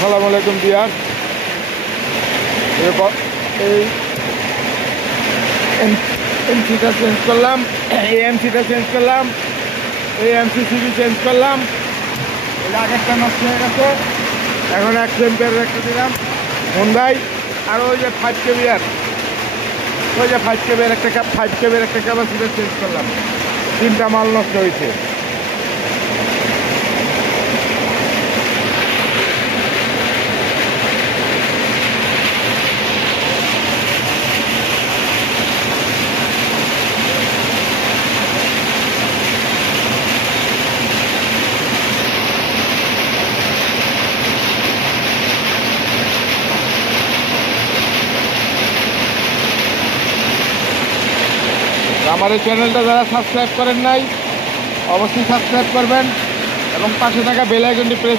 আসসালামু আলাইকুম বিয়ার। এই এমসিটা চেঞ্জ করলাম, এই এমসিটা চেঞ্জ করলাম, এই এমসিসিবি চেঞ্জ করলাম। এই আগেরটা নষ্ট হয়ে গেছে, এখন 100 এম্পিয়ারের একটা দিলাম হোন্ডাই। আর ওই যে 5 কেবি আর ওই যে 5 কেবির একটা 5 কেবির একটা ক্যাপাসিটার চেঞ্জ করলাম। 3টা মাল নষ্ট হয়েছে। আমার এই চ্যানেলটা যারা সাবস্ক্রাইব করেন নাই, অবশ্যই সাবস্ক্রাইব করবেন এবং পাশে থাকা বেল আইকনটি প্রেস